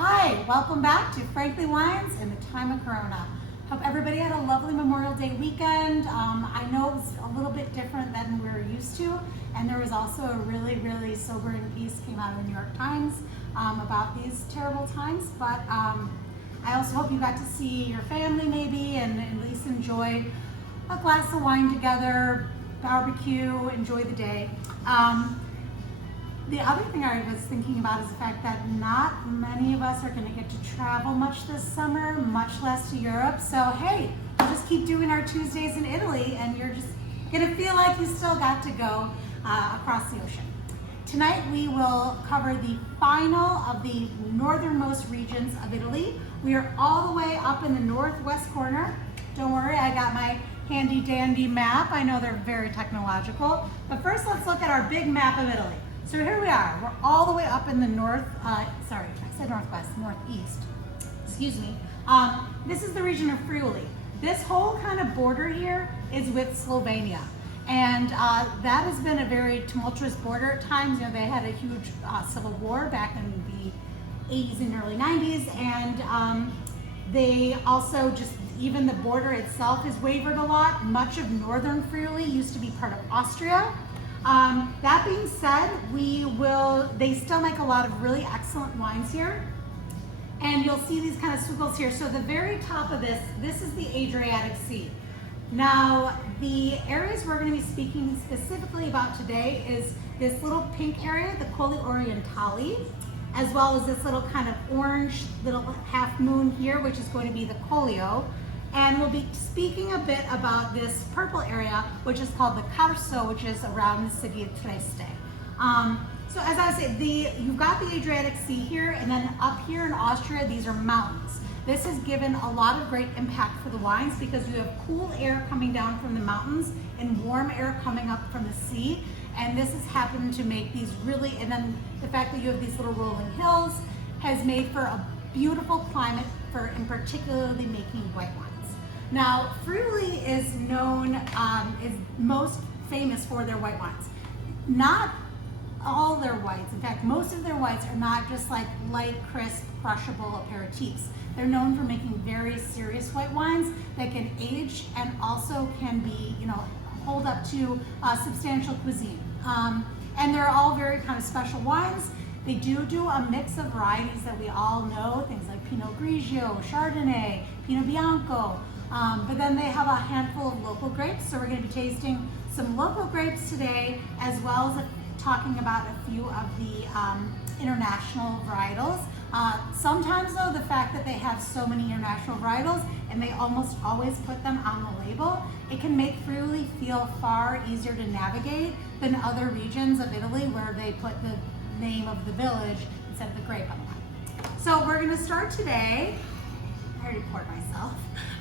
Hi, welcome back to Frankly Wines in the time of Corona. Hope everybody had a lovely Memorial Day weekend. I know it was a little bit different than we're used to, and there was also a really sobering piece came out of the New York Times about these terrible times, but I also hope you got to see your family maybe and at least enjoy a glass of wine together, barbecue, enjoy the day. The other thing I was thinking about is the fact that not many of us are going to get to travel much this summer, much less to Europe. So hey, we'll just keep doing our Tuesdays in Italy and you're just going to feel like you still got to go across the ocean. Tonight we will cover the final of the northernmost regions of Italy. We are all the way up in the northwest corner. Don't worry, I got my handy dandy map. I know they're very technological. But first let's look at our big map of Italy. So here we are, we're all the way up in the northeast, excuse me. This is the region of Friuli. This whole kind of border here is with Slovenia. And that has been a very tumultuous border at times. You know, they had a huge civil war back in the 80s and early 90s. And they also just, even the border itself has wavered a lot. Much of northern Friuli used to be part of Austria. That being said, they still make a lot of really excellent wines here. And you'll see these kind of squiggles here. So the very top of this is the Adriatic Sea. Now, the areas we're going to be speaking specifically about today is this little pink area, the Colli Orientali, as well as this little kind of orange little half moon here, which is going to be the Collio. And we'll be speaking a bit about this purple area, which is called the Carso, which is around the city of Trieste. So as I said, you've got the Adriatic Sea here, and then up here in Austria, these are mountains. This has given a lot of great impact for the wines because you have cool air coming down from the mountains and warm air coming up from the sea. And this has happened to make these really, and then the fact that you have these little rolling hills has made for a beautiful climate for, in particularly making white wines. Now, Friuli is known, is most famous for their white wines. Not all their whites, in fact, most of their whites are not just like light, crisp, crushable aperitifs. They're known for making very serious white wines that can age and also can be, hold up to substantial cuisine. And they're all very kind of special wines. They do a mix of varieties that we all know, things like Pinot Grigio, Chardonnay, Pinot Bianco, but then they have a handful of local grapes. So we're going to be tasting some local grapes today, as well as talking about a few of the international varietals. Sometimes though, the fact that they have so many international varietals and they almost always put them on the label, it can make Friuli feel far easier to navigate than other regions of Italy where they put the name of the village instead of the grape on the wine. So we're going to start today. I already poured myself,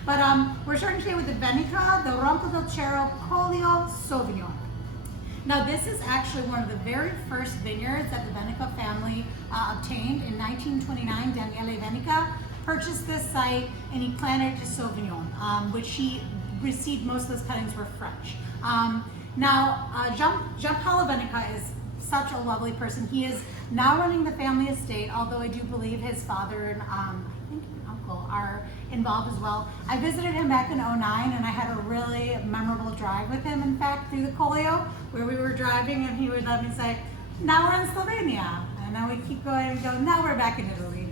but we're starting today with the Venica, the Ronco del Cerro Collio Sauvignon. Now this is actually one of the very first vineyards that the Venica family obtained in 1929. Daniele Venica purchased this site and he planted Sauvignon, which he received, most of those cuttings were French. Gianpaolo Venica is such a lovely person. He is now running the family estate, although I do believe his father and I think an uncle are involved as well. I visited him back in '09 and I had a really memorable drive with him, in fact, through the Collio, where we were driving and he would let me say, now we're in Slovenia. And then we keep going and go, now we're back in Italy.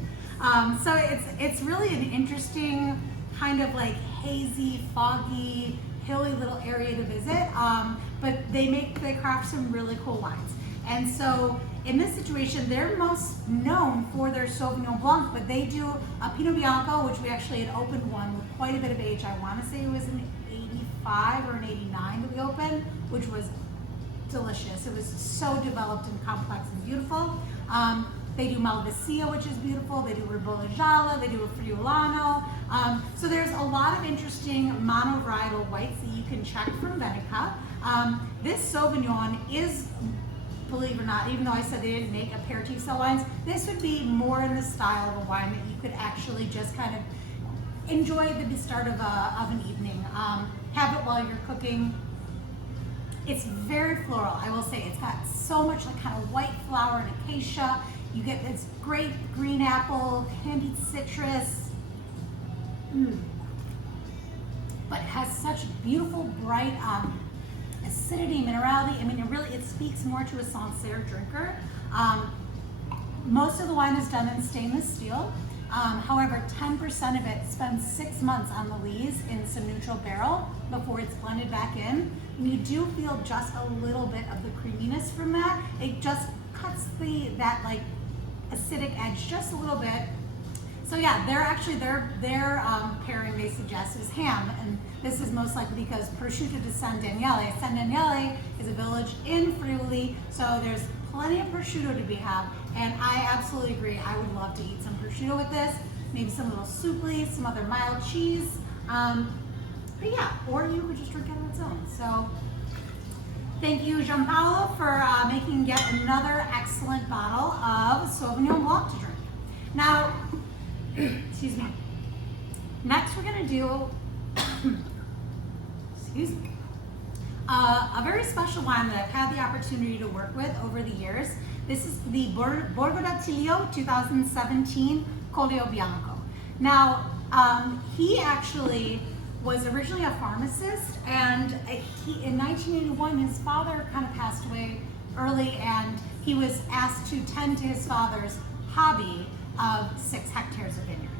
So it's really an interesting kind of like hazy, foggy, hilly little area to visit, but they craft some really cool wines. And so in this situation, they're most known for their Sauvignon Blanc, but they do a Pinot Bianco, which we actually had opened one with quite a bit of age. I want to say it was an 85 or an 89 that we opened, which was delicious. It was so developed and complex and beautiful. They do Malvasia, which is beautiful. They do Ribolla Gialla. They do a Friulano. So there's a lot of interesting monovarietal whites that you can check from Venica. This Sauvignon is, believe it or not, even though I said they didn't make aperitif style wines, this would be more in the style of a wine that you could actually just kind of enjoy at the start of an evening. Have it while you're cooking. It's very floral, I will say. It's got so much like kind of white flower and acacia. You get this great green apple, candied citrus, but it has such beautiful, bright acidity, minerality. I mean, it speaks more to a Sancerre drinker. Most of the wine is done in stainless steel. However, 10% of it spends 6 months on the lees in some neutral barrel before it's blended back in. And you do feel just a little bit of the creaminess from that. It just cuts that like acidic edge just a little bit. So yeah, their pairing they suggest is ham, and this is most likely because prosciutto di San Daniele. San Daniele is a village in Friuli, so there's plenty of prosciutto to be had, and I absolutely agree. I would love to eat some prosciutto with this, maybe some little soupli, some other mild cheese, but yeah, or you could just drink it on its own. So thank you, Gianpaolo, for making yet another excellent bottle of Sauvignon Blanc to drink. Now, excuse me. Next, we're gonna do, excuse me, a very special wine that I've had the opportunity to work with over the years. This is the Borgo d'Attilio 2017 Collio Bianco. Now, he actually was originally a pharmacist, and in 1981, his father kind of passed away early, and he was asked to tend to his father's hobby of 6 hectares of vineyard.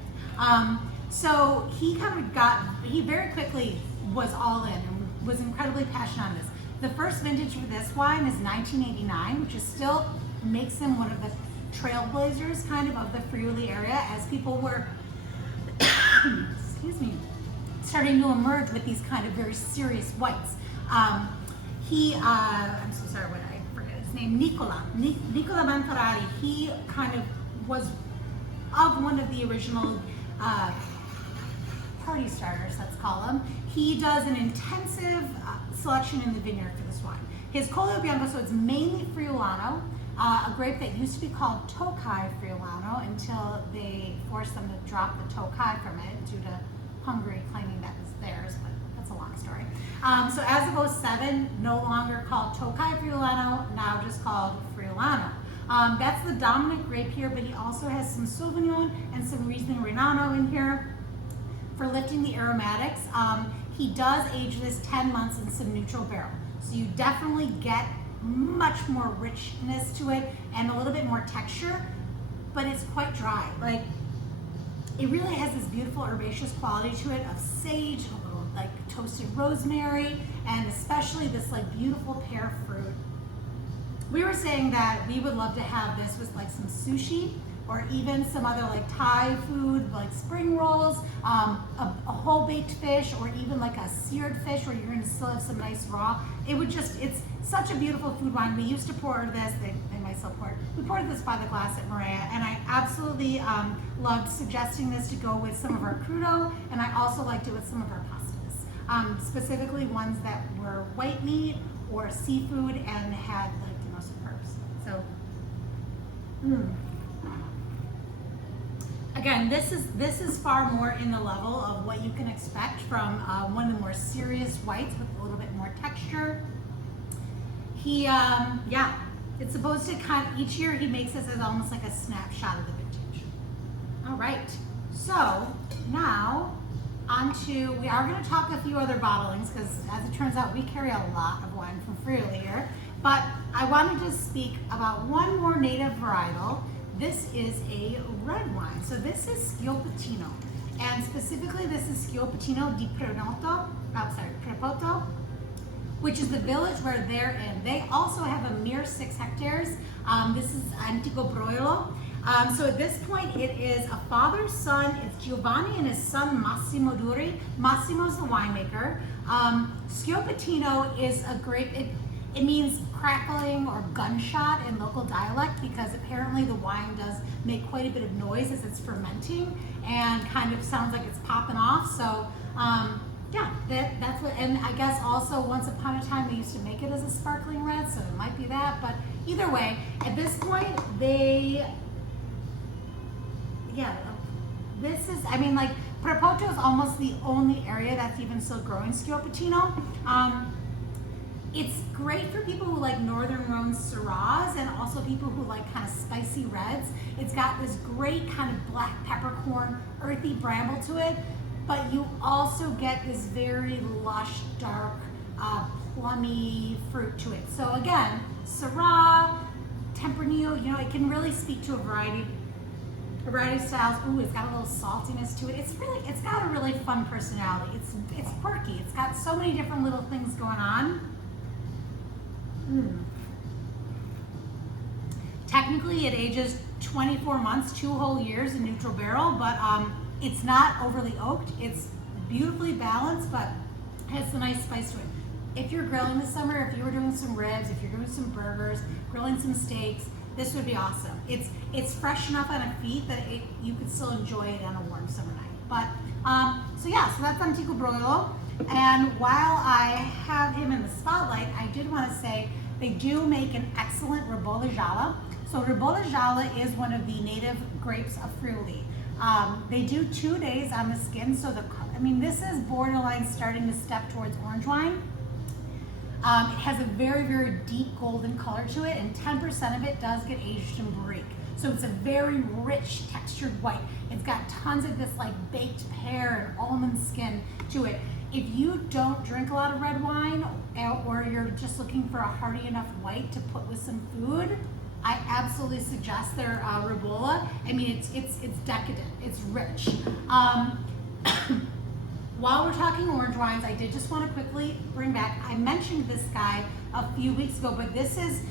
So he very quickly was all in and was incredibly passionate on this. The first vintage for this wine is 1989, which is still makes him one of the trailblazers kind of the Friuli area, as people were, excuse me, starting to emerge with these kind of very serious whites. I'm so sorry, I forget his name, Nicola Manfrari. He kind of was of one of the original party starters, let's call them. He does an intensive selection in the vineyard for this wine. His Collio Bianco, so it's mainly Friulano, a grape that used to be called Tokai Friulano until they forced them to drop the Tokai from it due to Hungary claiming that was theirs, but that's a long story. So as of 07, no longer called Tokai Friulano, now just called Friulano. That's the dominant grape here, but he also has some Sauvignon and some Riesling Renano in here for lifting the aromatics. He does age this 10 months in some neutral barrel. So you definitely get much more richness to it and a little bit more texture, but it's quite dry. Like, it really has this beautiful herbaceous quality to it of sage, a little like toasted rosemary, and especially this like beautiful pear fruit. We were saying that we would love to have this with like some sushi or even some other like Thai food, like spring rolls, a whole baked fish, or even like a seared fish where you're gonna still have some nice raw. It's such a beautiful food wine. We used to pour this, they might still pour it. We poured this by the glass at Maria, and I absolutely loved suggesting this to go with some of our crudo, and I also liked it with some of our pastas. Specifically ones that were white meat or seafood and had like the most herbs. So, Again, this is far more in the level of what you can expect from one of the more serious whites with a little bit more texture. It's supposed to each year he makes this as almost like a snapshot of the vintage. All right, so now we are going to talk a few other bottlings, because as it turns out we carry a lot of wine from Friuli here, but I wanted to speak about one more native varietal. This is a red wine. So this is Schioppettino, and specifically this is Schioppettino di Prepoto, which is the village where they're in. They also have a mere 6 hectares. This is Antico Broilo. So at this point it is a father, son, it's Giovanni and his son Massimo Duri. Massimo's the winemaker. Schioppettino is a grape, it means crackling or gunshot in local dialect, because apparently the wine does make quite a bit of noise as it's fermenting and kind of sounds like it's popping off. So that's what, and I guess also once upon a time they used to make it as a sparkling red, so it might be that, but either way, at this point Prepoto is almost the only area that's even still growing Schioppettino. It's great for people who like Northern Rhone Syrahs and also people who like kind of spicy reds. It's got this great kind of black peppercorn, earthy bramble to it, but you also get this very lush, dark, plummy fruit to it. So again, Syrah, Tempranillo, you know, it can really speak to a variety of styles. Ooh, it's got a little saltiness to it. It's got a really fun personality. It's quirky. It's got so many different little things going on. Technically, it ages 24 months, 2 whole years in neutral barrel, but it's not overly oaked. It's beautifully balanced, but has a nice spice to it. If you're grilling this summer, if you were doing some ribs, if you're doing some burgers, grilling some steaks, this would be awesome. It's fresh enough on a feet that you could still enjoy it on a warm summer night. But so that's Antico Broilo. And while I have him in the spotlight, I did want to say they do make an excellent Ribolla Gialla. So Ribolla Gialla is one of the native grapes of Friuli. They do 2 days on the skin, so this is borderline starting to step towards orange wine. It has a very, very deep golden color to it, and 10% of it does get aged in barrique. So it's a very rich textured white. It's got tons of this like baked pear and almond skin to it. If you don't drink a lot of red wine, or you're just looking for a hearty enough white to put with some food, I absolutely suggest their Ribolla. I mean, it's decadent, it's rich. While we're talking orange wines, I did just want to quickly bring back, I mentioned this guy a few weeks ago, but this is,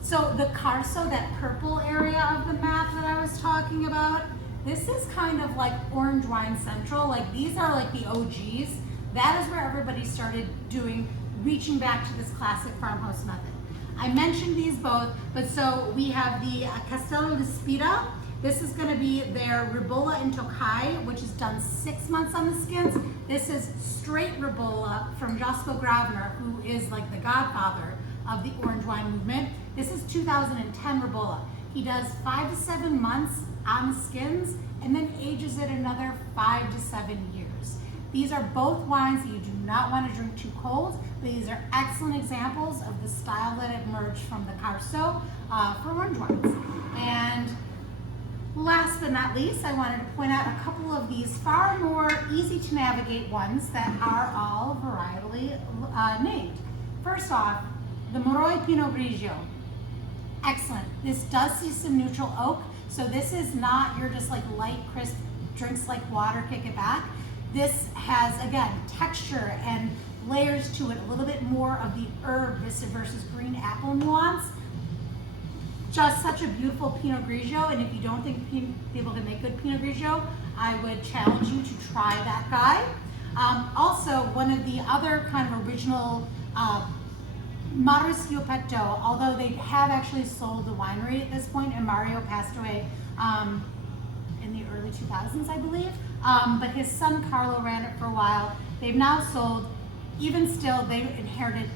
so the Carso, that purple area of the map that I was talking about, this is kind of like orange wine central. Like these are like the OGs. That is where everybody started reaching back to this classic farmhouse method. I mentioned these both, but so we have the Castello di Spira. This is going to be their Ribolla in Tokai, which is done 6 months on the skins. This is straight Ribolla from Josko Gravner, who is like the godfather of the orange wine movement. This is 2010 Ribolla. He does 5 to 7 months on the skins and then ages it another 5 to 7 years. These are both wines that you do not want to drink too cold, but these are excellent examples of the style that emerged from the Carso for orange wines. And last but not least, I wanted to point out a couple of these far more easy to navigate ones that are all varietally named. First off, the Moroi Pinot Grigio. Excellent. This does see some neutral oak, so this is not your just like light, crisp, drinks like water, kick it back. This has, again, texture and layers to it, a little bit more of the herb versus green apple nuance. Just such a beautiful Pinot Grigio, and if you don't think people can make good Pinot Grigio, I would challenge you to try that guy. Also, one of the other kind of original Mario Petto, although they have actually sold the winery at this point, and Mario passed away in the early 2000s, I believe. But his son Carlo ran it for a while. They've now sold, even still, they inherited,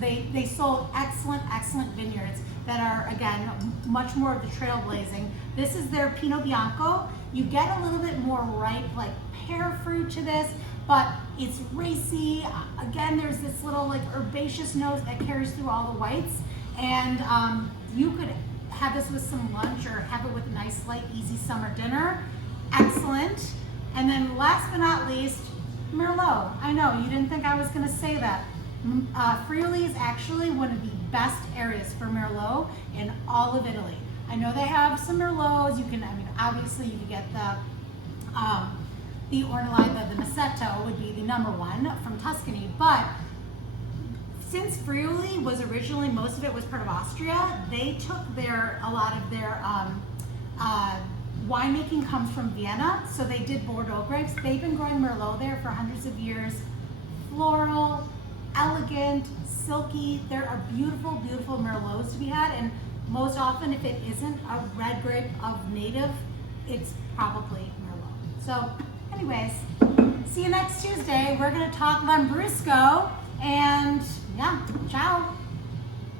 they sold excellent vineyards that are, again, much more of the trailblazing. This is their Pinot Bianco. You get a little bit more ripe, like pear fruit to this, but it's racy. Again, there's this little like herbaceous note that carries through all the whites. And you could have this with some lunch or have it with a nice, light, easy summer dinner. Excellent. And then last but not least, Merlot. I know, you didn't think I was gonna say that. Friuli is actually one of the best areas for Merlot in all of Italy. I know they have some Merlots. You can, obviously you can get the Ornellato, the Masetto would be the #1 from Tuscany, but since Friuli was originally, most of it was part of Austria, they took a lot of their winemaking comes from Vienna, so they did Bordeaux grapes. They've been growing Merlot there for hundreds of years. Floral, elegant, silky. There are beautiful, beautiful Merlots to be had, and most often, if it isn't a red grape of native, it's probably Merlot. So, anyways, see you next Tuesday. We're gonna talk Lambrusco, and yeah, ciao.